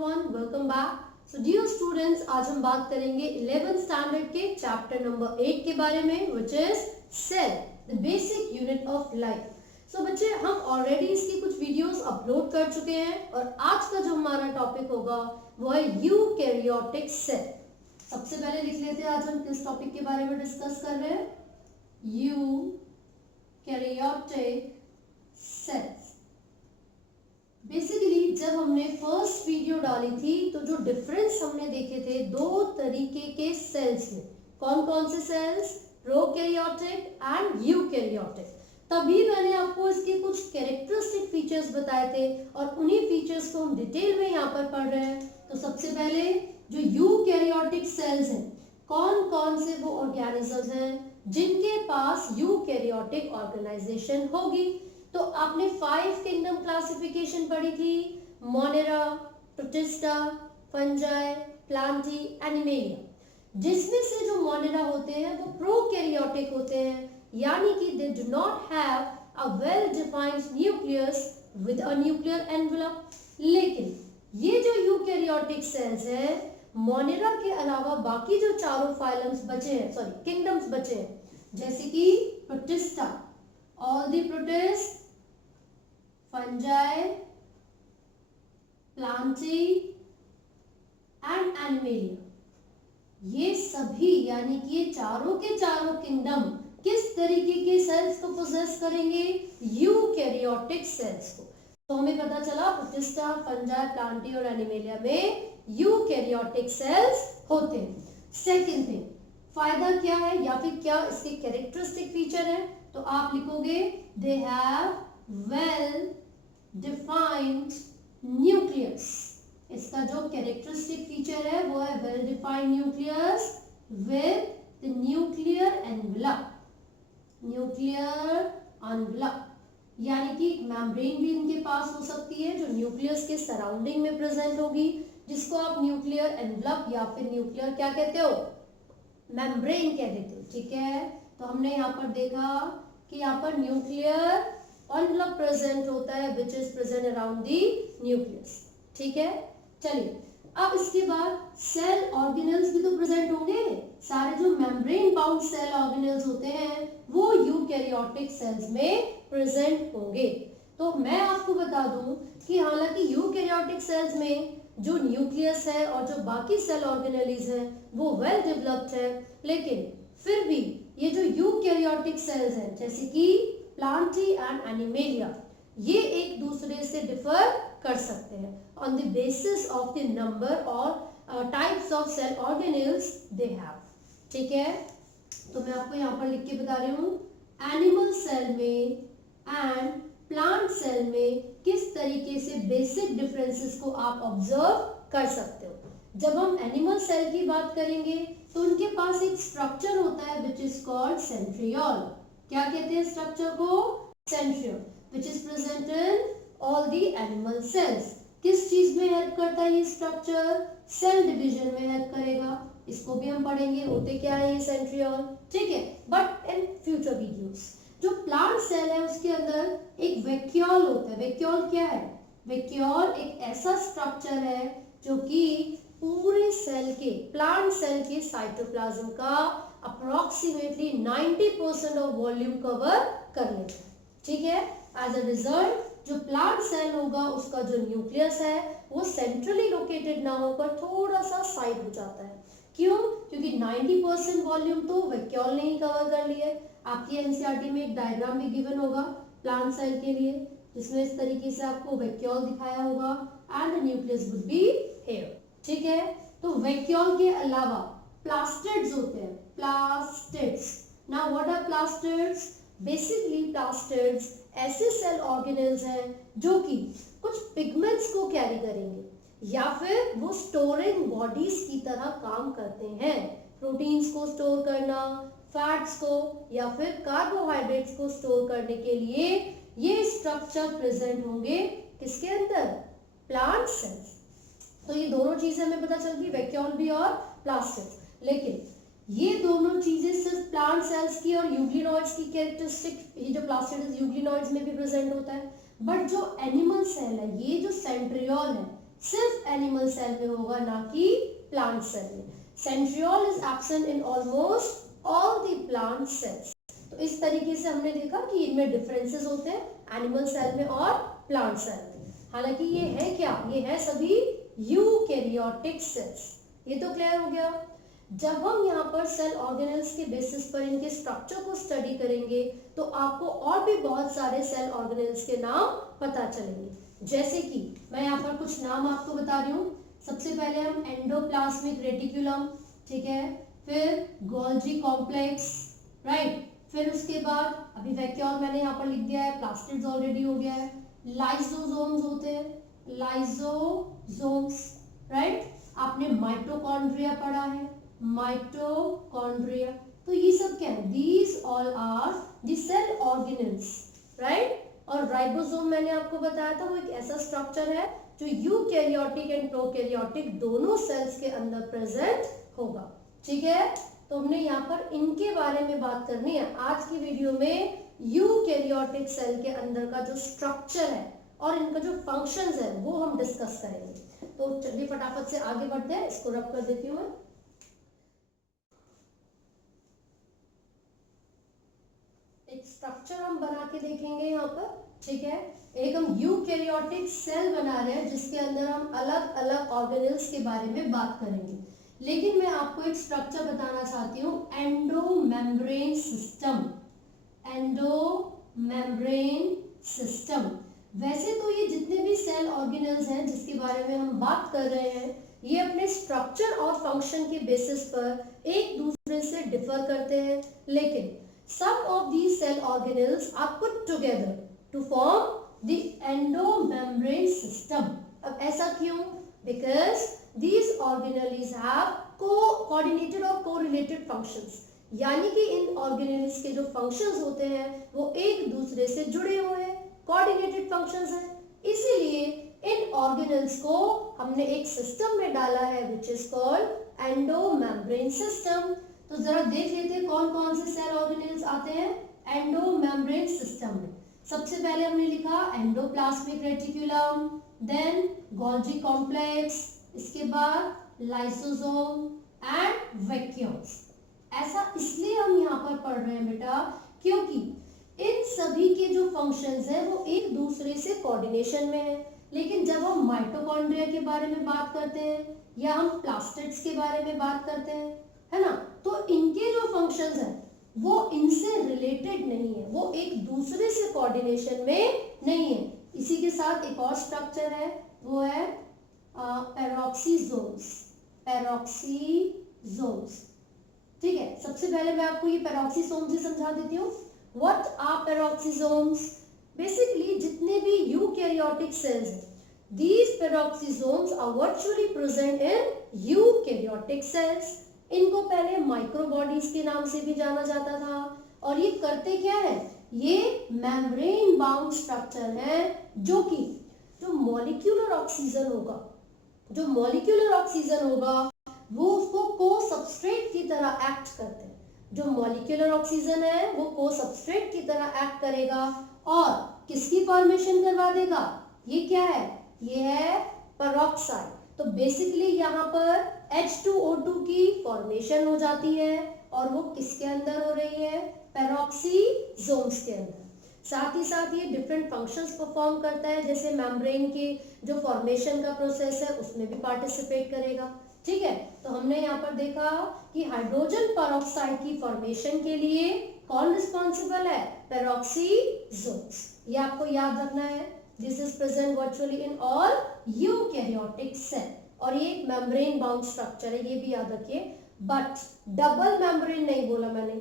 everyone, welcome back. So dear students, आज हम बात करेंगे 11th स्टैंडर्ड के चैप्टर नंबर 8 के बारे में, which is cell, the basic unit of life. So बच्चे, हम ऑलरेडी इसकी कुछ वीडियोस अपलोड कर चुके हैं और आज का जो हमारा टॉपिक होगा वो है यूकैरियोटिक सेल. सबसे पहले लिख लेते हैं आज हम किस टॉपिक के बारे में डिस्कस कर रहे हैं. Eukaryotic cells. बेसिकली जब हमने फर्स्ट वीडियो डाली थी तो जो डिफरेंस हमने देखे थे दो तरीके के सेल्स में. कौन कौन से सेल्स? Prokaryotic and eukaryotic. तभी मैंने आपको इसके कुछ कैरेक्टरिस्टिक फीचर्स बताए थे और उन्हीं फीचर्स को हम डिटेल में यहाँ पर पढ़ रहे हैं. तो सबसे पहले जो यूकैरियोटिक सेल्स हैं, कौन कौन से वो ऑर्गेनिजम्स हैं जिनके पास यूकैरियोटिक ऑर्गेनाइजेशन होगी. तो आपने 5 किंगडम क्लासिफिकेशन पढ़ी थी. Monera, protista, fungi, Plantae, animalia. जिसमें से जो मोनेरा होते हैं वो प्रोकैरियोटिक होते हैं, यानी कि they do not have a well defined nucleus with a nuclear envelope. लेकिन ये जो यूकैरियोटिक सेल्स हैं, मोनेरा के अलावा बाकी जो चारों फाइलम्स बचे हैं, किंगडम्स बचे हैं, जैसे कि protista, all the protists, fungi, plantae and animalia, ये सभी यानी कि ये चारों के चारों किंगडम किस तरीके के सेल्स को पोजेस करेंगे? यूकैरियोटिक सेल्स को. तो हमें पता चला प्रोटिस्टा, फंजाई, प्लांटी और एनिमेलिया में यूकैरियोटिक सेल्स होते हैं. सेकंड थिंग, फायदा क्या है या फिर क्या इसके कैरेक्टरिस्टिक फीचर है? तो आप लिखोगे they have well defined nucleus. इसका जो कैरेक्टरिस्टिक फीचर है वो है well defined nucleus with the nuclear envelope. Nuclear envelope यानी कि मेम्ब्रेन भी इनके पास हो सकती है जो न्यूक्लियस के सराउंडिंग में प्रेजेंट होगी, जिसको आप न्यूक्लियर एनवेलप या फिर न्यूक्लियर क्या कहते हो? मेम्ब्रेन कह देते हो. ठीक है, तो हमने यहाँ पर देखा कि यहाँ पर न्यूक्लियर एनवेलप प्रेजेंट होता है which is present around the nucleus. ठीक है, चलिए अब इसके बाद सेल ऑर्गेनल्स भी तो प्रेजेंट होंगे. सारे जो मेम्ब्रेन बाउंड सेल ऑर्गेनल्स होते हैं वो यूकैरियोटिक सेल्स में प्रेजेंट होंगे. तो मैं आपको बता दूं कि हालांकि यूकैरियोटिक सेल्स में जो न्यूक्लियस है और जो बाकी सेल ऑर्गेनेलिज है वो वेल डेवलप्ड है, लेकिन फिर भी ये जो यूकैरियोटिक सेल्स हैं जैसे कि प्लांटी एंड एनिमेलिया, ये एक दूसरे से डिफर कर सकते हैं on the basis of the number और types of cell organelles they have. ठीक है, तो मैं आपको यहाँ पर लिख के बता रही हूँ एनिमल सेल में एंड प्लांट सेल में किस तरीके से बेसिक डिफरेंसेस को आप ऑब्जर्व कर सकते हो. जब हम एनिमल सेल की बात करेंगे तो उनके पास एक स्ट्रक्चर होता है विच इज कॉल्ड सेंट्रियोल. क्या कहते हैं स्ट्रक्चर को? Centriole, which is present in all the animal cells. किस चीज में हेल्प करता है ये स्ट्रक्चर? सेल डिवीजन में हेल्प करेगा. इसको भी हम पढ़ेंगे होते क्या है ये सेंट्रियोल. ठीक है, बट इन फ्यूचर वीडियोस. जो प्लांट सेल है उसके अंदर एक वैक्यूल होता है. वैक्यूल क्या है? वैक्यूल एक ऐसा स्ट्रक्चर है जो कि पूरे सेल के, प्लांट सेल के साइटोप्लाज्म का अप्रोक्सीमेटली 90% ऑफ वॉल्यूम कवर कर लेता है. ठीक है, एज अ रिजल्ट जो प्लांट सेल होगा उसका जो न्यूक्लियस है वो सेंट्रली लोकेटेड ना होकर थोड़ा सा साइड हो जाता है. क्यों? क्योंकि 90% वॉल्यूम तो वैक्यूल ने ही कवर कर लिया है. आपकी एनसीईआरटी में एक डायग्राम भी गिवन होगा प्लांट सेल के लिए, जिसमें इस तरीके से आपको वैक्यूल दिखाया होगा and the nucleus would be here. ठीक है, तो वैक्यूल के अलावा प्लास्टिड्स होते हैं. Plastids. Now what are plastids? Basically plastids ऐसे सेल ऑर्गेनेल्स हैं जो कि कुछ पिगमेंट्स को कैरी करेंगे या फिर वो स्टोरिंग बॉडीज की तरह काम करते हैं. प्रोटीन्स को स्टोर करना, फैट्स को या फिर कार्बोहाइड्रेट्स को स्टोर करने के लिए ये स्ट्रक्चर प्रेजेंट होंगे किसके अंदर? Plant cells. तो ये दोनों चीजें हमें पता चल गई, वैक्यूल भी और प्लास्टिड्स. लेकिन ये दोनों चीजें सिर्फ प्लांट सेल्स की और यूग्लिनॉइड्स की कैरेक्टरिस्टिक, ये जो प्लास्टिड्स यूग्लिनॉइड्स में भी प्रेजेंट होता है. बट जो एनिमल सेल है, ये जो सेंट्रियोल है, सिर्फ एनिमल सेल में होगा, ना कि प्लांट सेल में। Centriole is absent in almost all the plant cells. तो इस तरीके से हमने देखा कि इनमें डिफरेंसेस होते हैं एनिमल सेल में और प्लांट सेल में। हालांकि ये है क्या, ये है सभी यूकैरियोटिक सेल्स। ये तो क्लियर हो गया। जब हम यहाँ पर सेल ऑर्गेनेल्स के बेसिस पर इनके स्ट्रक्चर को स्टडी करेंगे तो आपको और भी बहुत सारे सेल ऑर्गेनेल्स के नाम पता चलेंगे। जैसे कि मैं यहाँ पर कुछ नाम आपको बता रही हूँ। सबसे पहले हम एंडोप्लाज्मिक रेटिकुलम, ठीक है, फिर गोल्जी कॉम्प्लेक्स, राइट, फिर उसके बाद अभी वैक्यूल मैंने यहाँ पर लिख दिया है, प्लास्टिड्स ऑलरेडी हो गया है। लाइसोसोम्स होते हैं, लाइसोसोम्स, राइट। आपने माइटोकॉन्ड्रिया पढ़ा है, माइटोकॉन्ड्रिया। तो ये सब क्या है, these all are the cell organelles, right. और राइबोसोम मैंने आपको बताया था, वो एक ऐसा स्ट्रक्चर है जो यूकैरियोटिक एंड प्रोकैरियोटिक दोनों सेल्स के अंदर प्रेजेंट होगा, ठीक है। तो हमने यहाँ पर इनके बारे में बात करनी है। आज की वीडियो में यूकैरियोटिक सेल के अंदर का जो स्ट्रक्चर है और इनका जो फंक्शंस है वो हम डिस्कस करेंगे। तो चलिए फटाफट से आगे बढ़ते हैं। इसको रब कर देती हूँ मैं। एक स्ट्रक्चर हम बना के देखेंगे यहाँ पर, ठीक है। एक हम यूकैरियोटिक सेल बना रहे हैं जिसके अंदर हम अलग अलग ऑर्गेनेल्स के बारे में बात करेंगे। लेकिन मैं आपको एक स्ट्रक्चर बताना चाहती हूँ, एंडोमेम्ब्रेन सिस्टम। Endomembrane system. वैसे तो ये जितने भी सेल ऑर्गेनेल्स हैं जिसके बारे में हम बात कर रहे हैं, ये अपने स्ट्रक्चर और फंक्शन के बेसिस पर एक दूसरे से डिफर करते हैं, लेकिन some of these cell organelles are put together to form the endomembrane system. अब ऐसा क्यों? Because these organelles have coordinated or correlated functions. यानी कि इन organelles के जो functions होते हैं वो एक दूसरे से जुड़े हुए हैं, coordinated functions हैं। इसीलिए इन organelles को हमने एक system में डाला है which is called endomembrane system। तो जरा देख लेते हैं कौन कौन से सेल ऑर्गेनेल्स आते हैं एंडोमेम्ब्रेन सिस्टम में। सबसे पहले हमने लिखा endoplasmic reticulum, then Golgi complex, इसके बाद लाइसोसोम एंड वैक्यूल्स। ऐसा इसलिए हम यहाँ पर पढ़ रहे हैं बेटा क्योंकि इन सभी के जो फंक्शंस हैं वो एक दूसरे से कोऑर्डिनेशन में है। लेकिन जब हम माइटोकॉन्ड्रिया के बारे में बात करते हैं या हम प्लास्टिड्स के बारे में बात करते हैं, है ना, तो इनके जो फंक्शंस हैं वो इनसे रिलेटेड नहीं है, वो एक दूसरे से कोऑर्डिनेशन में नहीं है। इसी के साथ एक और स्ट्रक्चर है, वो है पेरोक्सीसोम्स। पेरोक्सीसोम्स, ठीक है। सबसे पहले मैं आपको ये पेरोक्सीसोम्स ही समझा देती हूँ। What are पेरोक्सीसोम्स? बेसिकली जितने भी यूकैरियोटिक सेल्स हैं, these peroxisomes are virtually present in eukaryotic cells। इनको पहले माइक्रोबॉडीज के नाम से भी जाना जाता था। और ये करते क्या है, ये मेम्ब्रेन बाउंड स्ट्रक्चर है जो कि जो मॉलिक्यूलर ऑक्सीजन होगा, जो मॉलिक्यूलर ऑक्सीजन होगा वो उसको को सबस्ट्रेट की तरह एक्ट करते हैं। जो मॉलिक्यूलर ऑक्सीजन है वो को सबस्ट्रेट की तरह एक्ट करेगा और किसकी फॉर्मेशन करवा देगा, ये क्या है, ये है पेरोक्साइड। तो बेसिकली यहाँ पर H2O2 की फॉर्मेशन हो जाती है और वो किसके अंदर हो रही है, पेरोक्सीसोम्स के अंदर। साथ ही साथ ये डिफरेंट फंक्शंस परफॉर्म करता है, जैसे मेम्ब्रेन की जो फॉर्मेशन का प्रोसेस है उसमें भी पार्टिसिपेट करेगा, ठीक है। तो हमने यहाँ पर देखा कि हाइड्रोजन पेरोक्साइड की फॉर्मेशन के लिए कौन रिस्पॉन्सिबल है, पेरोक्सीसोम्स। ये आपको याद रखना है। This is present virtually in all eukaryotic cell और ये एक मेम्ब्रेन बाउंड स्ट्रक्चर है, ये भी याद रखिए। बट डबल मेम्ब्रेन नहीं बोला मैंने,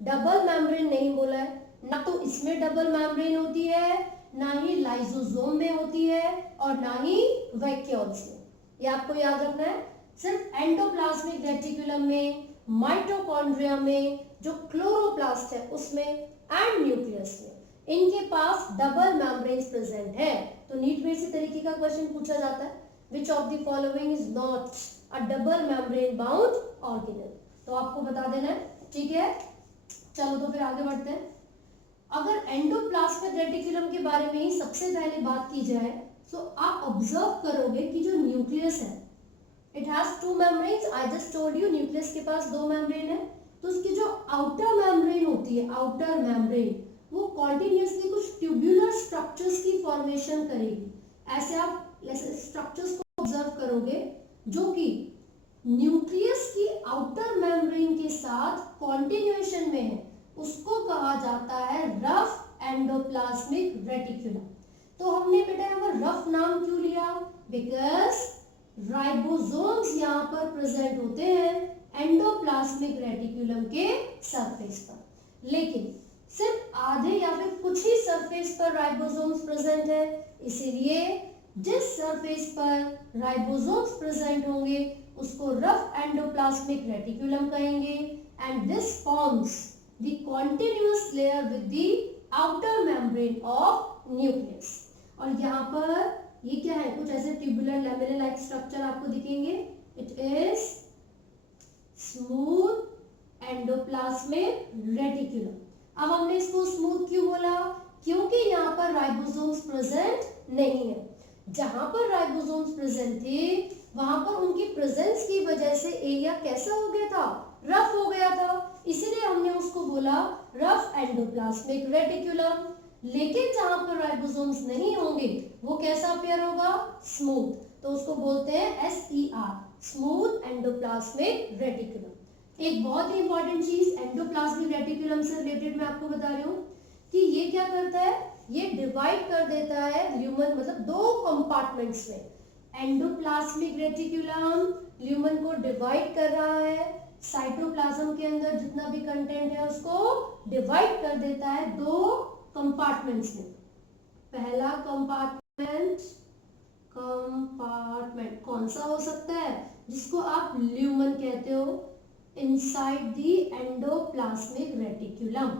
डबल मेम्ब्रेन नहीं बोला है, ना तो इसमें डबल मेम्ब्रेन होती है, ना ही लाइसोसोम में होती है और ना ही वैक्यूल्स में। ये आपको याद रखना है। सिर्फ एंडोप्लाज्मिक रेटिकुलम में, माइटोकॉन्ड्रिया में, जो क्लोरोप्लास्ट है उसमें एंड न्यूक्लियस में, इनके पास डबल मेम्ब्रेन्स प्रेजेंट है। तो नीट में इसी तरीके का क्वेश्चन पूछा जाता है, which of the following is not a double membrane bound organelle? तो आपको बता देना है, ठीक है। चलो तो फिर आगे बढ़ते हैं। अगर एंडोप्लाज्मिक रेटिकुलम के बारे में ही सबसे पहले बात की जाए सो आप ऑब्जर्व करोगे कि जो न्यूक्लियस है it has to membranes. I just told you nucleus के पास दो मेम्ब्रेन है. तो उसकी जो आउटर मेम्ब्रेन होती है, आउटर मेम्ब्रेन, वो कॉन्टिन्यूसली कुछ ट्यूब्यूलर स्ट्रक्चर्स की फॉर्मेशन करेगी. ऐसे आप स्ट्रक्चर्स को ऑब्जर्व करोगे जो कि न्यूक्लियस की आउटर मेम्ब्रेन के साथ कॉन्टिन्यूएशन में है, उसको कहा जाता है रफ एंडोप्लाज्मिक रेटिकुलम. तो हमने बेटा यहाँ पर रफ नाम क्यों लिया? बिकॉज राइबोसोम्स यहाँ पर प्रेजेंट होते हैं एंडोप्लाज्मिक रेटिकुलम के सरफेस पर, लेकिन सिर्फ आधे या फिर कुछ ही सरफेस पर राइबोसोम्स प्रेजेंट है. इसीलिए जिस सरफेस पर राइबोसोम्स प्रेजेंट होंगे उसको रफ एंडोप्लाज्मिक रेटिकुलम कहेंगे. And this forms the continuous layer with the outer membrane of nucleus. और यहाँ पर ये क्या है? कुछ ऐसे ट्यूबुलर लैमेलर लाइक स्ट्रक्चर आपको दिखेंगे. It is smooth endoplasmic reticulum. अब हमने इसको स्मूथ क्यों बोला? क्योंकि यहाँ पर राइबोसोम्स प्रेजेंट नहीं है. जहां पर राइबोसोम्स प्रेजेंट थे वहां पर उनकी प्रेजेंस की वजह से एरिया कैसा हो गया था? रफ हो गया था. इसीलिए हमने उसको बोला रफ एंडोप्लाज्मिक रेटिकुलम. लेकिन जहां पर राइबोसोम्स नहीं होंगे वो कैसा अपीयर होगा? स्मूथ. तो उसको बोलते हैं SER, स्मूथ एंडोप्लाज्मिक रेटिकुलम. एक बहुत ही इंपॉर्टेंट चीज एंडोप्लाज्मिक रेटिकुलम से रिलेटेड मैं आपको बता रही हूँ कि ये क्या करता है? ये डिवाइड कर देता है ल्यूमन, मतलब दो कंपार्टमेंट्स में. एंडोप्लाज्मिक रेटिकुलम ल्यूमन को डिवाइड कर रहा है. साइटोप्लाज्म के अंदर जितना भी कंटेंट है उसको डिवाइड कर देता है दो कंपार्टमेंट्स में. पहला कंपार्टमेंट कौन सा हो सकता है? जिसको आप ल्यूमन कहते हो. Inside the endoplasmic reticulum.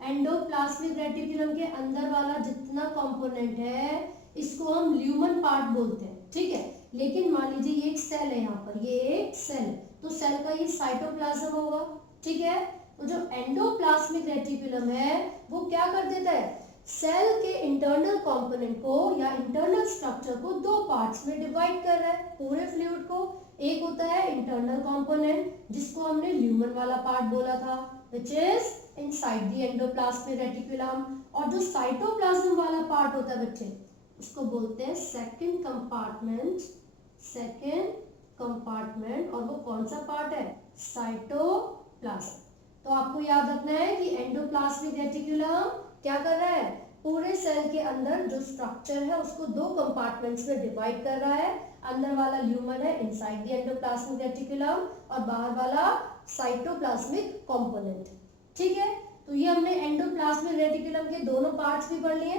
Endoplasmic reticulum के अंदर वाला जितना कंपोनेंट है इसको हम ल्यूमन पार्ट बोलते हैं. ठीक है. लेकिन मान लीजिए ये एक सेल है, यहाँ पर ये एक सेल, तो सेल का ये साइटोप्लाज्म होगा. ठीक है. तो जो एंडोप्लाज्मिक रेटिकुलम है वो क्या कर देता है? सेल के इंटरनल कंपोनेंट को या इंटरनल स्ट्रक्चर को दो पार्ट्स में डिवाइड कर रहा है पूरे फ्लूइड को. एक होता है इंटरनल कंपोनेंट जिसको हमने ल्यूमन वाला पार्ट बोला था, which is inside the endoplasmic reticulum. और जो साइटोप्लाज्म वाला पार्ट होता है बच्चे उसको बोलते हैं सेकंड कंपार्टमेंट. और वो कौन सा पार्ट है? साइटोप्लाज्म. तो आपको याद रखना है कि एंडोप्लाज्मिक रेटिकुलम क्या कर रहा है? पूरे सेल के अंदर जो स्ट्रक्चर है उसको दो कंपार्टमेंट्स में डिवाइड कर रहा है. अंदर वाला ल्यूमन है इनसाइड द एंडोप्लाज्मिक रेटिकुलम और बाहर वाला साइटोप्लाज्मिक कंपोनेंट. ठीक है. तो ये हमने एंडोप्लाज्मिक रेटिकुलम के दोनों पार्ट्स भी पढ़ लिए.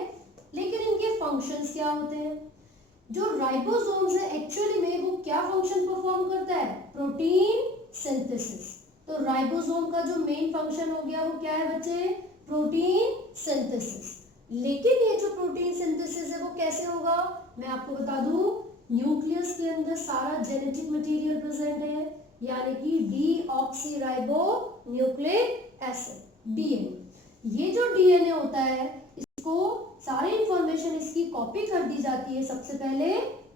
लेकिन इनके फंक्शंस क्या होते हैं? जो राइबोसोम्स है एक्चुअली में वो क्या फंक्शन परफॉर्म करता है? Protein synthesis. तो राइबोसोम का जो मेन फंक्शन हो गया वो क्या है बच्चे? Protein synthesis. लेकिन ये जो प्रोटीन सिंथेसिस है वो कैसे होगा? मैं आपको बता दूं, न्यूक्लियस के अंदर सारा जेनेटिक मटेरियल प्रेजेंट है, यानी कि डीऑक्सीराइबो न्यूक्लिक एसिड, डीएनए. ये जो डीएनए होता है इसको सारी इंफॉर्मेशन इसकी कॉपी कर दी जाती है सबसे पहले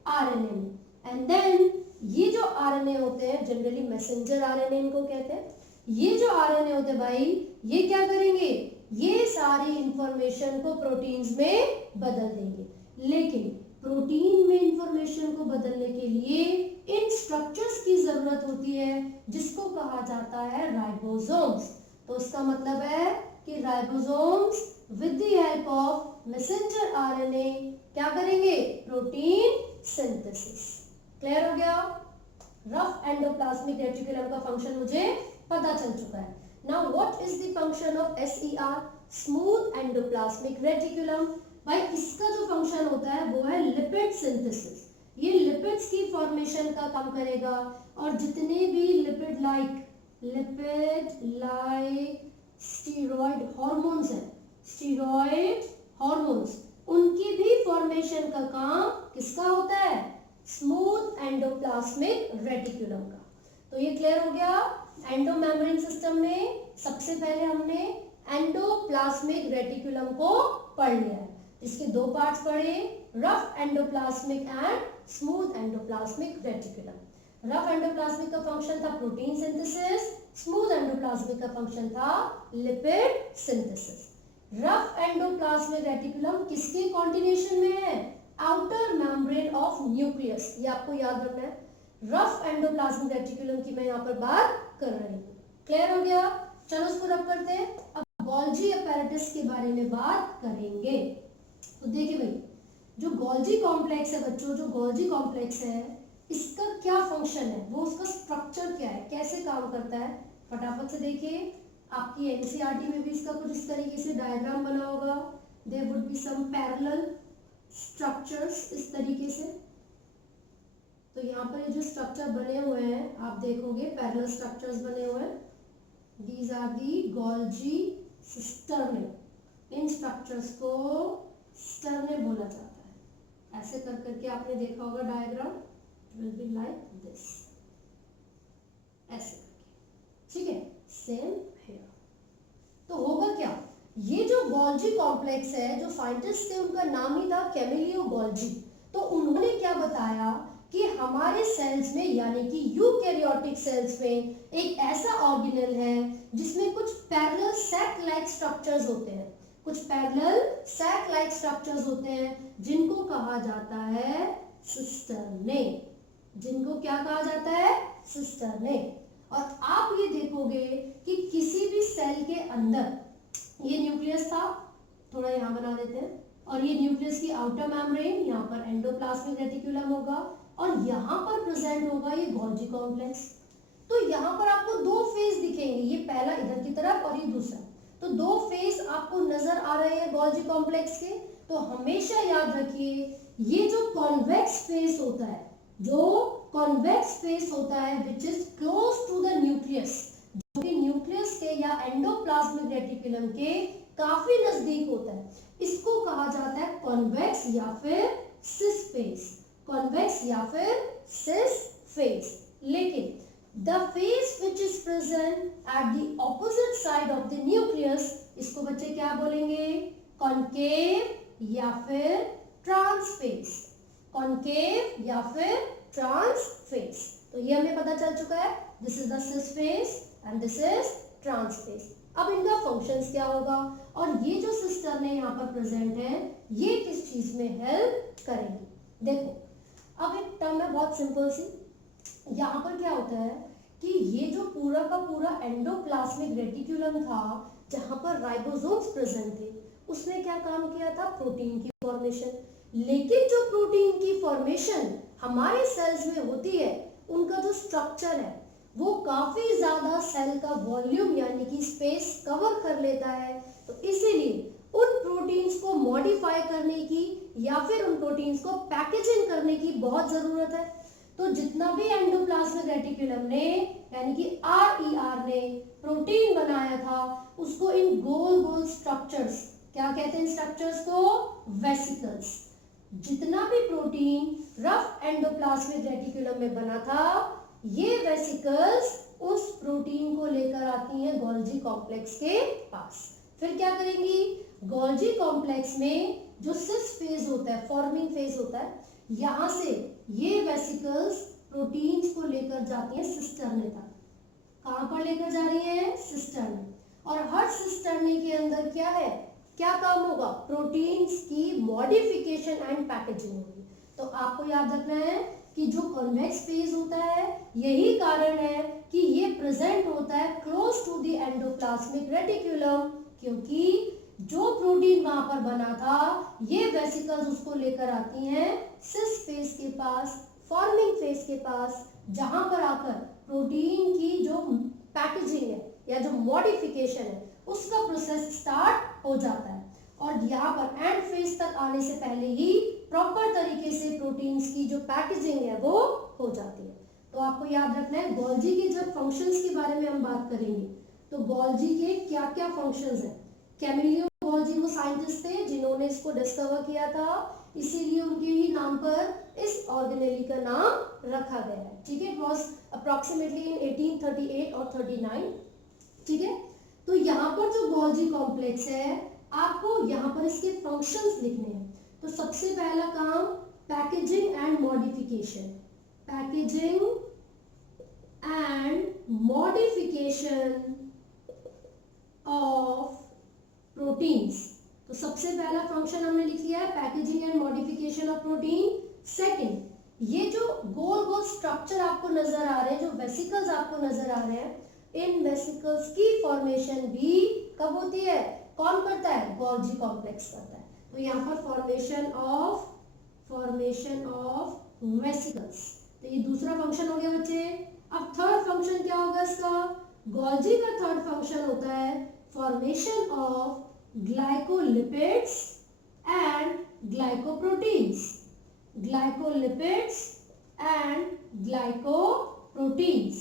आरएनए में. एंड देन ये जो आरएनए होते हैं जनरली मैसेंजर आरएनए इनको कहते हैं. ये जो आरएनए होते हैं भाई ये क्या करेंगे? ये सारी इंफॉर्मेशन को प्रोटीन्स में बदल देंगे. लेकिन प्रोटीन में इंफॉर्मेशन को बदलने के लिए इन स्ट्रक्चर्स की जरूरत होती है जिसको कहा जाता है राइबोसोम्स. तो इसका मतलब है कि ribosomes with the help of messenger RNA क्या करेंगे? Protein synthesis. क्लियर हो गया? रफ एंडोप्लाज्मिक रेटिकुलम का फंक्शन मुझे पता चल चुका है. Now what is the function of SER, smooth endoplasmic reticulum? भाई इसका जो फंक्शन होता है वो है लिपिड सिंथेसिस. ये लिपिड्स की फॉर्मेशन का काम करेगा और जितने भी लिपिड लाइक स्टीरॉयड हार्मोन्स हैं, स्टीरॉयड हार्मोन्स, उनकी भी फॉर्मेशन का काम किसका होता है? स्मूथ एंडोप्लाज्मिक रेटिकुलम का. तो ये क्लियर हो गया. एंडोमेम्ब्रेन सिस्टम में सबसे पहले हमने एंडोप्लाज्मिक रेटिकुलम को पढ़ लिया है. इसके दो पार्ट्स पढ़े, rough endoplasmic and smooth endoplasmic reticulum. Rough endoplasmic का फंक्शन था प्रोटीन सिंथेसिस, स्मूथ एंडोप्लाज्मिक का फंक्शन था lipid synthesis. Rough endoplasmic reticulum किसके कॉन्टिनेशन में है? आउटर मेम्ब्रेन ऑफ न्यूक्लियस, ये आपको याद रखना है। रफ एंडोप्लाज्मिक रेटिकुलम की मैं यहाँ पर बात कर रही हूँ। क्लियर हो गया? चलो उसको रब करते हैं। अब गोल्जी अपैरेटस के बारे में बात करेंगे। तो देखिए भाई, जो गोल्जी कॉम्प्लेक्स है बच्चों, जो गोल्जी कॉम्प्लेक्स है इसका क्या फंक्शन है, वो उसका स्ट्रक्चर क्या है, कैसे काम करता है, फटाफट से देखिए। आपकी एनसीईआरटी में भी इसका कुछ इस तरीके से डायग्राम बना होगा। There would be some parallel structures इस तरीके से। तो यहाँ पर ये जो स्ट्रक्चर बने हुए हैं आप देखोगे, पैरेलल स्ट्रक्चर्स बने हुए हैं। These are the Golgi cisternae. इन स्ट्रक्चर्स को स्टर्ने बोला जाता है। ऐसे कर करके आपने देखा होगा diagram, it will be like this, ऐसे करके, ठीक है। Same here. तो होगा क्या, ये जो गोल्जी कॉम्प्लेक्स है, जो साइंटिस्ट थे उनका नाम ही था कैमिलियो गोल्जी। तो उन्होंने क्या बताया कि हमारे सेल्स में यानी कि यूकैरियोटिक सेल्स में एक ऐसा ऑर्गेनेल है जिसमें कुछ पैरेलल सैक लाइक स्ट्रक्चर्स होते हैं, कुछ पैरेलल सैक लाइक स्ट्रक्चर्स होते हैं जिनको कहा जाता है सिस्टर्ने। जिनको क्या कहा जाता है? सिस्टर्ने। और आप ये देखोगे कि किसी भी सेल के अंदर, ये न्यूक्लियस था, थोड़ा यहाँ बना देते हैं, और ये न्यूक्लियस की आउटर मेम्ब्रेन, यहाँ पर एंडोप्लाज्मिक रेटिकुलम होगा और यहाँ पर प्रेजेंट होगा ये गोल्जी कॉम्प्लेक्स। तो यहाँ पर आपको दो फेस दिखेंगे, ये पहला इधर की तरफ और ये दूसरा। तो दो फेस आपको नजर आ रहे हैं गोल्जी कॉम्प्लेक्स के। तो हमेशा याद रखिए, ये जो कॉन्वेक्स फेस होता है, जो कॉन्वेक्स फेस होता है which is close to the nucleus, जो कि न्यूक्लियस के या एंडोप्लाज्मिक रेटिकुलम के काफी नजदीक होता है, इसको कहा जाता है कॉन्वेक्स या फिर सिस फेस। कॉन्वेक्स या फिर सिस फेस। लेकिन the face which is present at the opposite side of the nucleus, इसको बच्चे क्या बोलेंगे? कॉन्केव या फिर ट्रांस फेस। कॉन्केव या फिर ट्रांस फेस। तो ये हमें पता चल चुका है, this is the cis face and this is trans face. अब इनका फंक्शंस क्या होगा, और ये जो सिस्टर्ने यहाँ पर प्रेजेंट है ये किस चीज में हेल्प करेंगी? देखो, अब एक टर्म है बहुत सिंपल सी। यहाँ पर क्या होता है कि ये जो पूरा का पूरा एंडोप्लाज्मिक रेटिकुलम था जहाँ पर राइबोसोम्स प्रेजेंट थे, उसने क्या काम किया था? प्रोटीन की फॉर्मेशन। लेकिन जो प्रोटीन की फॉर्मेशन हमारे सेल्स में होती है, उनका जो स्ट्रक्चर है वो काफी ज्यादा सेल का वॉल्यूम यानी कि स्पेस कवर कर लेता है। तो इसीलिए उन प्रोटीन्स को मॉडिफाई करने की या फिर उन प्रोटीन्स को पैकेजिंग करने की बहुत जरूरत है। तो जितना भी एंडोप्लाज्मिक रेटिकुलम ने यानी कि RER ने प्रोटीन बनाया था, उसको इन गोल गोल स्ट्रक्चर्स, क्या कहते हैं स्ट्रक्चर्स को? वेसिकल्स। जितना भी प्रोटीन रफ एंडोप्लाज्मिक रेटिकुलम में बना था, ये वेसिकल्स उस प्रोटीन को लेकर आती हैं गोल्जी कॉम्प्लेक्स के पास। फिर क्या करेंगी? गोल्जी कॉम्प्लेक्स में जो सिस फेज होता है, फॉर्मिंग फेज होता है, यहां से ये वेसिकल्स प्रोटीन्स को लेकर जाती हैं सिस्टर्ने तक। कहां पर लेकर जा रही हैं? सिस्टर्ने। और हर सिस्टर्ने के अंदर क्या है, क्या काम होगा? प्रोटीन्स की मॉडिफिकेशन एंड पैकेजिंग होगी। तो आपको याद रखना है कि जो कॉन्वेक्स फेज होता है, यही कारण है कि ये प्रेजेंट होता है close to the endoplasmic reticulum, क्योंकि जो प्रोटीन वहां पर बना था, ये वेसिकल्स उसको लेकर आती हैं सिस फेज के पास, फॉर्मिंग फेज के पास, जहां पर आकर प्रोटीन की जो पैकेजिंग है या जो मॉडिफिकेशन है उसका प्रोसेस स्टार्ट हो जाता है। और यहाँ पर एंड फेज तक आने से पहले ही प्रॉपर तरीके से प्रोटीन्स की जो पैकेजिंग है वो हो जाती है। तो आपको याद रखना है, गोल्जी के जब फंक्शंस के बारे में हम बात करेंगे तो गोल्जी के क्या क्या फंक्शंस हैं। कैमिलियो गोल्जी वो साइंटिस्ट थे जिन्होंने इसको डिस्कवर किया था, इसीलिए उनके ही नाम पर इस ऑर्गेनेली का नाम रखा गया है। ठीक है, इट वाज अप्रोक्सीमेटली इन 1838 और 39। ठीक है, तो यहाँ पर जो गोल्जी कॉम्प्लेक्स है, आपको यहाँ पर इसके फंक्शंस लिखने हैं। तो सबसे पहला काम packaging and modification, packaging and modification of proteins. तो सबसे पहला फंक्शन हमने लिख लिया है packaging and modification of protein. Second, ये जो गोल गोल स्ट्रक्चर आपको नजर आ रहे हैं, जो वेसिकल्स आपको नजर आ रहे हैं, इन वेसिकल्स की फॉर्मेशन भी कब होती है, कौन करता है, गोल्जी कॉम्प्लेक्स करता है। तो यहाँ पर फॉर्मेशन ऑफ वेसिकल्स, तो ये दूसरा फंक्शन हो गया बच्चे। अब थर्ड फंक्शन क्या होगा इसका, गोल्जी का थर्ड फंक्शन होता है formation of glycolipids and glycoproteins, glycolipids and glycoproteins,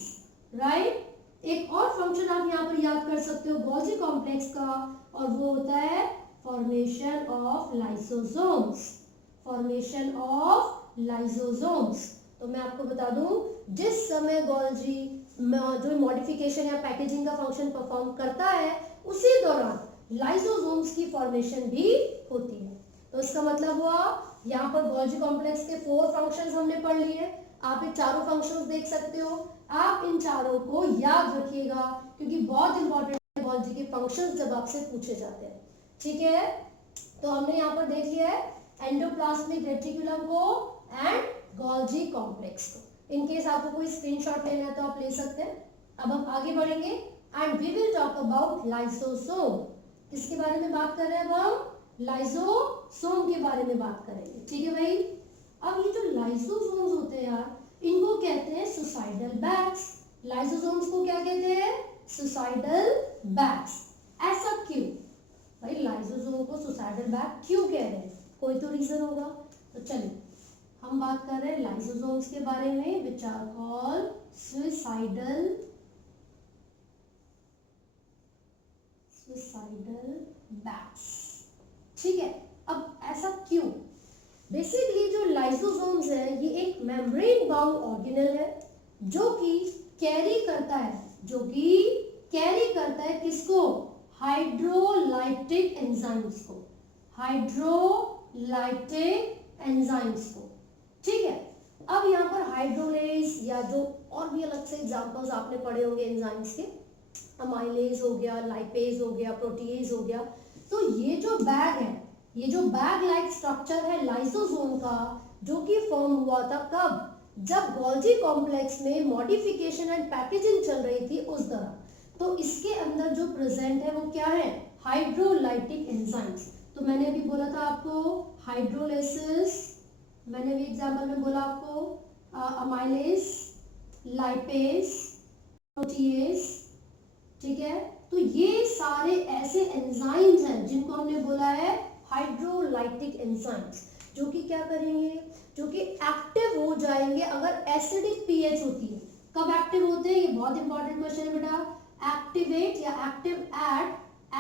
right. एक और फंक्शन आप यहाँ पर याद कर सकते हो गोल्जी कॉम्प्लेक्स का, और वो होता है formation of lysosomes, formation of lysosomes. तो मैं आपको बता दूं, जिस समय गोल्जी जो मॉडिफिकेशन या पैकेजिंग का फंक्शन परफॉर्म करता है, उसी दौरान लाइसोसोम्स की फॉर्मेशन भी होती है। तो इसका मतलब हुआ यहाँ पर गोल्जी कॉम्प्लेक्स के 4 फंक्शंस हमने पढ़ लिए। आप ये चारों फंक्शंस देख सकते हो, आप इन चारों को याद रखिएगा क्योंकि बहुत इंपॉर्टेंट है गोल्जी के फंक्शंस जब आपसे पूछे जाते हैं, ठीक है। तो हमने यहाँ पर देख लिया है एंडोप्लाज्मिक रेटिकुलम को एंड गोल्जी कॉम्प्लेक्स को। इन केस आपको कोई स्क्रीनशॉट लेना है तो आप ले सकते हैं। अब हम आगे बढ़ेंगे and we will talk about lysosome. किसके बारे में बात कर रहे हैं, अब हम लाइसोसोम के बारे में बात करेंगे, ठीक है भाई। अब ये जो लाइसोसोम्स होते हैं यार, इनको कहते हैं सुसाइडल बैग्स। लाइसोसोम्स को क्या कहते हैं, सुसाइडल बैग्स। ऐसा क्यों भाई, लाइसोसोम को सुसाइडल बैग क्यों कह रहे हैं, कोई तो रीजन होगा। तो चलिए हम बात कर रहे हैं लाइसोसोम्स के बारे में, which are called suicidal bags, ठीक है। अब ऐसा क्यों, बेसिकली जो लाइसोसोम्स है ये एक मेम्ब्रेन बाउंड ऑर्गेनेल है जो कि कैरी करता है किसको, हाइड्रोलाइटिक एंजाइम्स को, ठीक है। अब यहाँ पर हाइड्रोलेज या जो और भी अलग से एग्जांपल्स आपने पढ़े होंगे एंजाइम्स के, अमाइलेज हो गया, लाइपेज हो गया, प्रोटीएज हो गया। तो ये जो बैग है, ये जो बैग लाइक स्ट्रक्चर है लाइसोसोम का, जो कि फॉर्म हुआ था कब, जब गोल्जी कॉम्प्लेक्स में मॉडिफिकेशन एंड पैकेजिंग चल रही थी उस दौरान। तो इसके अंदर जो प्रेजेंट है वो क्या है, हाइड्रोलाइटिक एंजाइम्स। तो मैंने अभी बोला था आपको हाइड्रोलाइसिस, मैंने भी एग्जांपल में बोला आपको अमाइलेज, लाइपेज, प्रोटीएज, ठीक है। तो ये सारे ऐसे एंजाइम्स हैं जिनको हमने बोला है हाइड्रोलाइटिक एंजाइम्स, जो कि क्या करेंगे, जो कि एक्टिव हो जाएंगे अगर एसिडिक पीएच होती है। कब एक्टिव होते हैं, ये बहुत इंपॉर्टेंट क्वेश्चन है बेटा। एक्टिवेट या एक्टिव एट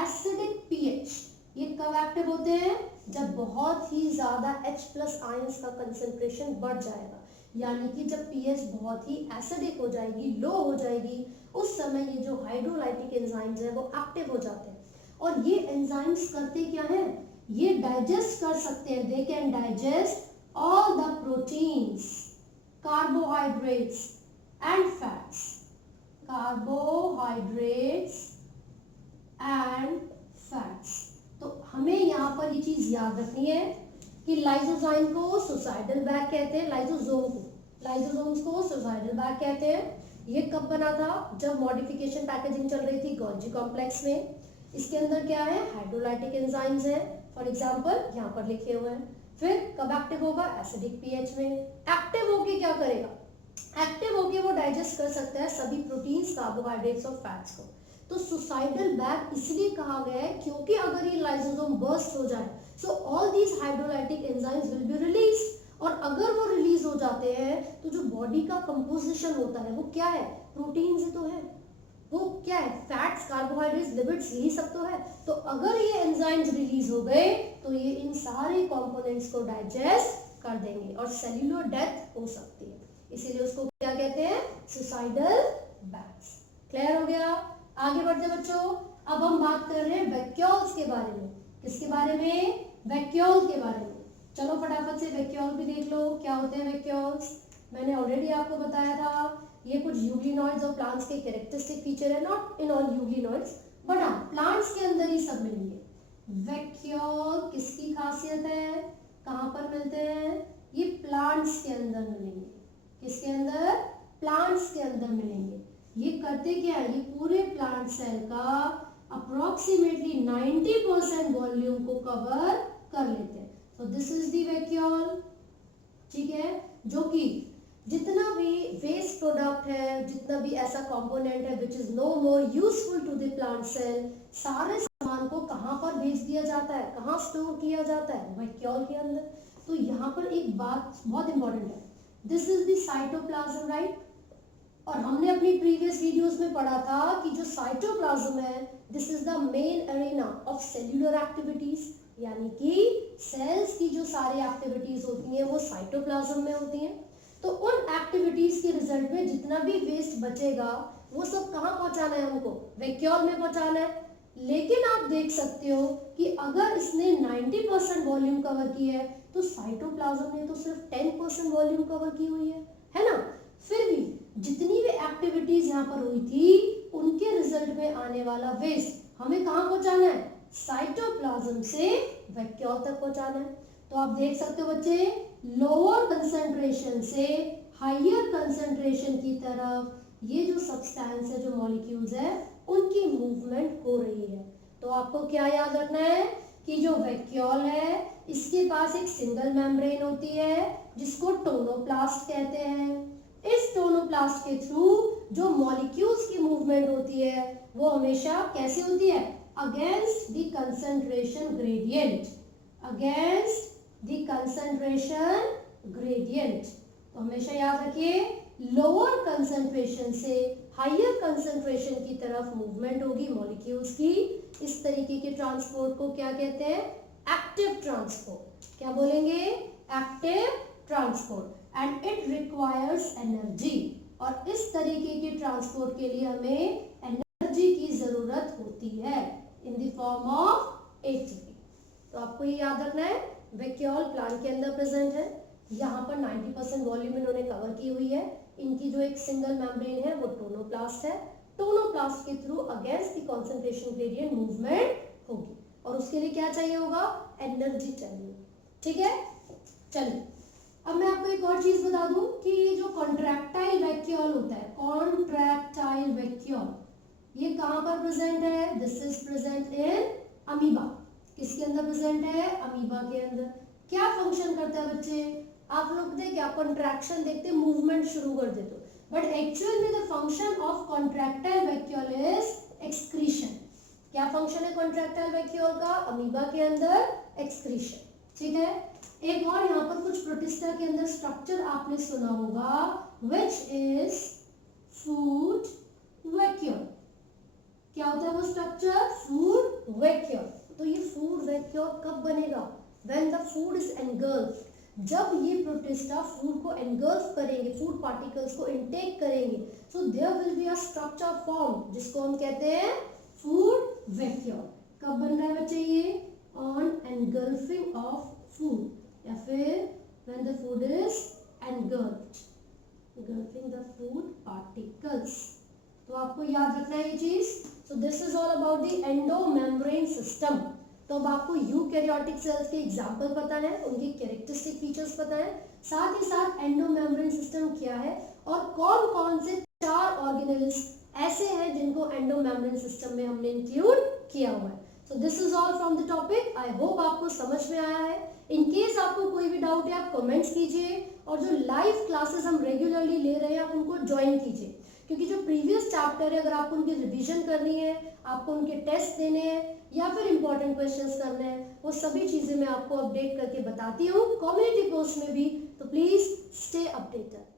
एसिडिक पीएच, ये कब एक्टिव होते हैं, जब बहुत ही ज्यादा H+ आयंस का कंसेंट्रेशन बढ़ जाएगा, यानी कि जब पीएच बहुत ही एसिडिक हो जाएगी, लो हो जाएगी, उस समय ये जो हाइड्रोलाइटिक एंजाइम्स हैं वो एक्टिव हो जाते हैं। और ये एंजाइम्स करते क्या है, ये डाइजेस्ट कर सकते हैं, they can digest all the proteins, carbohydrates and fats, carbohydrates and fats. तो हमें यहाँ पर ये चीज याद रखनी है कि लाइसोजाइम को सुसाइडल बैग कहते हैं, लाइसोसोम्स को सुसाइडल बैग कहते हैं। ये कब बना था, जब मॉडिफिकेशन पैकेजिंग चल रही थी गोल्जी कॉम्प्लेक्स में। इसके अंदर क्या है, हाइड्रोलाइटिक एंजाइम्स हैं, फॉर एग्जांपल यहाँ पर लिखे हुए हैं। फिर कब एक्टिव होगा, एसिडिक पीएच में। एक्टिव होके क्या करेगा, एक्टिव होके वो डाइजेस्ट कर सकता है सभी प्रोटीन्स, कार्बोहाइड्रेट्स और फैट्स को। तो सुसाइडल बैग इसलिए कहा गया है क्योंकि अगर ये लाइसोसोम बर्स्ट हो जाए, so all these hydrolytic enzymes will be release, और अगर वो रिलीज हो जाते हैं तो जो बॉडी का कंपोजिशन होता है वो क्या है, प्रोटीन ही तो है, वो क्या है, फैट्स, कार्बोहाइड्रेट्स, लिपिड्स, यही सब तो है। तो अगर ये एंजाइम्स रिलीज हो गए तो ये इन सारे कंपोनेंट्स को डाइजेस्ट कर देंगे और सेल्यूलर डेथ हो सकती है, इसीलिए उसको क्या कहते हैं, सुसाइडल बैग्स। क्लियर हो गया, आगे बढ़ते बच्चों। अब हम बात कर रहे हैं वैक्यूल्स के बारे में। किसके बारे में, वैक्यूल के बारे में। चलो फटाफट से वैक्यूल भी देख लो, क्या होते हैं वैक्यूल्स। मैंने ऑलरेडी आपको बताया था, ये कुछ यूग्लिनॉइड्स और प्लांट्स के कैरेक्टरिस्टिक फीचर है, not in all euglenoids but हाँ प्लांट्स के अंदर ही सब मिलेंगे। वैक्यूल किसकी खासियत है, कहाँ पर मिलते हैं, ये प्लांट्स के अंदर मिलेंगे। किसके अंदर, प्लांट्स के अंदर मिलेंगे। ये करते क्या है, ये पूरे प्लांट सेल का अप्रोक्सीमेटली 90% वॉल्यूम को कवर कर लेते हैं। So this is the vacuole, ठीक है, जो कि जितना भी वेस्ट प्रोडक्ट है, जितना भी ऐसा कंपोनेंट है which is no more useful to the plant cell, सारे सामान को कहाँ पर भेज दिया जाता है, कहाँ स्टोर किया जाता है, वैक्यूल के अंदर। तो यहाँ पर एक बात बहुत इंपॉर्टेंट है, this is the cytoplasm, right. और हमने अपनी प्रीवियस वीडियोस में पढ़ा था कि जो साइटोप्लाज्म है, this is the main Arena of cellular activities, यानी कि सेल्स की जो सारी एक्टिविटीज होती हैं वो साइटोप्लाज्म में होती हैं। तो उन एक्टिविटीज के रिजल्ट में जितना भी वेस्ट बचेगा वो सब कहाँ पहुंचाना है, हमको वैक्यूल में पहुंचाना है। लेकिन आप देख सकते हो कि अगर इसने 90% वॉल्यूम कवर की है तो साइटोप्लाज्म ने तो सिर्फ 10% वॉल्यूम कवर की हुई है ना। फिर भी जितनी भी एक्टिविटीज यहाँ पर हुई थी उनके रिजल्ट में आने वाला वेस्ट हमें कहाँ पहुंचाना है, साइटोप्लाज्म से वैक्यूल तक पहुंचाना है। तो आप देख सकते हो बच्चे, लोअर कंसंट्रेशन से हायर कंसंट्रेशन की तरफ ये जो सब्सटेंस है, जो मॉलिक्यूल्स है, उनकी मूवमेंट हो रही है। तो आपको क्या याद रखना है कि जो वैक्यूल है इसके पास एक सिंगल मेम्ब्रेन होती है जिसको टोनोप्लास्ट कहते हैं। इस टोनोप्लास्ट के थ्रू जो मॉलिक्यूल्स की मूवमेंट होती है वो हमेशा कैसे होती है, against the concentration gradient, against the concentration gradient. तो हमेशा याद रखिए, लोअर कंसंट्रेशन से हायर कंसंट्रेशन की तरफ मूवमेंट होगी मॉलिक्यूल्स की। इस तरीके के ट्रांसपोर्ट को क्या कहते हैं, एक्टिव ट्रांसपोर्ट। क्या बोलेंगे, active transport. And it requires energy, और इस तरीके के ट्रांसपोर्ट के लिए हमें एनर्जी की जरूरत होती है in the form of ATP. तो आपको ये याद रखना है, वैक्यूल प्लांट के अंदर प्रेजेंट है, यहाँ पर 90% वॉल्यूम इन्होंने कवर की हुई है। इनकी जो एक सिंगल मेम्ब्रेन है वो टोनोप्लास्ट है। टोनोप्लास्ट के through against the concentration gradient movement होगी, और उसके लिए क्या चाहिए होगा, एनर्जी चाहिए, ठीक है। चलिए अब मैं आपको एक और चीज बता दूं कि ये जो कॉन्ट्रैक्टाइल वैक्यूल होता है, कॉन्ट्रैक्टाइल वैक्यूल, ये कहां पर प्रेजेंट है, this is present in amoeba. किसके अंदर प्रेजेंट है, अमीबा के अंदर। क्या फंक्शन करता है बच्चे, आप लोग देखते क्या, कॉन्ट्रैक्शन देखते मूवमेंट शुरू कर देते, बट एक्चुअल में the function of contractile vacuole is excretion. क्या फंक्शन है कॉन्ट्रैक्टाइल वैक्यूल का, अमीबा के अंदर एक्सक्रीशन, ठीक है। एक और यहाँ पर कुछ प्रोटिस्टा के अंदर स्ट्रक्चर आपने सुना होगा, विच इज फूड वैक्यूल। क्या होता है वो स्ट्रक्चर, फूड वैक्यूल। तो ये फूड वैक्यूल कब बनेगा, when the food is engulfed, जब ये प्रोटिस्टा फूड को एनगल्फ करेंगे, फूड पार्टिकल्स को इनटेक करेंगे, so there will be a structure form जिसको हम कहते हैं फूड वैक्यूल। कब बन रहा है बच्चे ये, ऑन एनगल्फिंग ऑफ फूड, या फिर when the food is engulfed, engulfing the food particles। तो आपको याद रखना है ये चीज। so this is all about the endomembrane system। तो अब आपको यूकैरियोटिक सेल्स के एग्जांपल पता है, उनके कैरेक्टरिस्टिक फीचर्स पता है, साथ ही साथ एंडोमेम्ब्रेन सिस्टम क्या है और कौन कौन से 4 ऑर्गेनेल्स ऐसे हैं जिनको एंडोमेम्ब्रेन सिस्टम में हमने इंक्लूड किया हुआ है। So this is all from the topic. I hope आपको समझ में आया है। इन केस आपको कोई भी डाउट है आप कमेंट्स कीजिए, और जो लाइव क्लासेस हम रेगुलरली ले रहे हैं आप उनको ज्वाइन कीजिए, क्योंकि जो प्रीवियस चैप्टर है अगर आपको उनकी रिवीजन करनी है, आपको उनके टेस्ट देने हैं या फिर इंपॉर्टेंट क्वेश्चंस करने हैं, वो सभी चीजें मैं आपको अपडेट करके बताती हूँ कम्युनिटी पोस्ट में भी। तो प्लीज स्टे अपडेटेड।